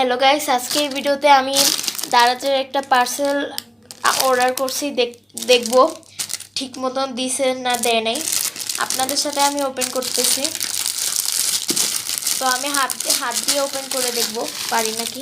Hello guys, আজকে এই ভিডিওতে আমি দারাজের একটা পার্সেল অর্ডার করছি, দেখব ঠিক মতন দিছে না দেয় নাই। আপনাদের সাথে আমি ওপেন করতেছি। তো আমি হাত দিয়ে ওপেন করে দেখব পারি নাকি।